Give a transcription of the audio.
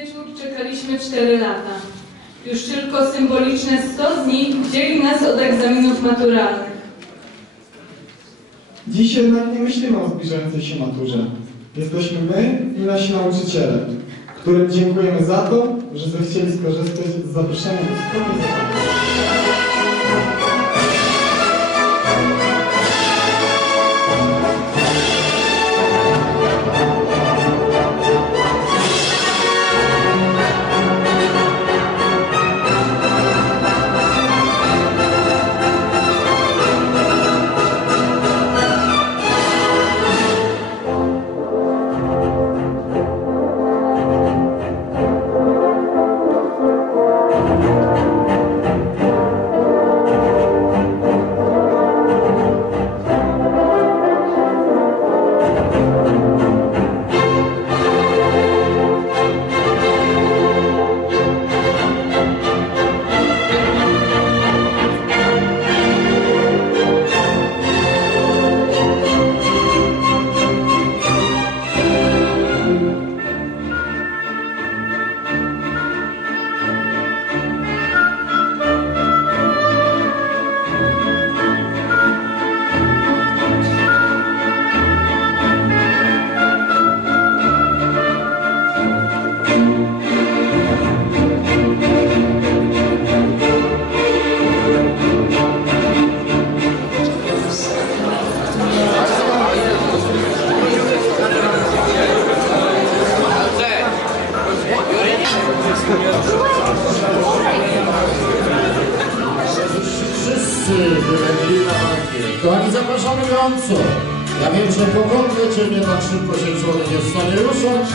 wieczór czekaliśmy 4 lata. Już tylko symboliczne 100 dni dzieli nas od egzaminów maturalnych. Dziś jednak nie myślimy o zbliżającej się maturze. Jesteśmy my i nasi nauczyciele, którym dziękujemy za to, że zechcieli skorzystać z zaproszenia do wspólnej Kochani, zapraszamy gorąco. Ja wiem, że pogodnie cię nie tak szybko się człowiek jest w stanie ruszać,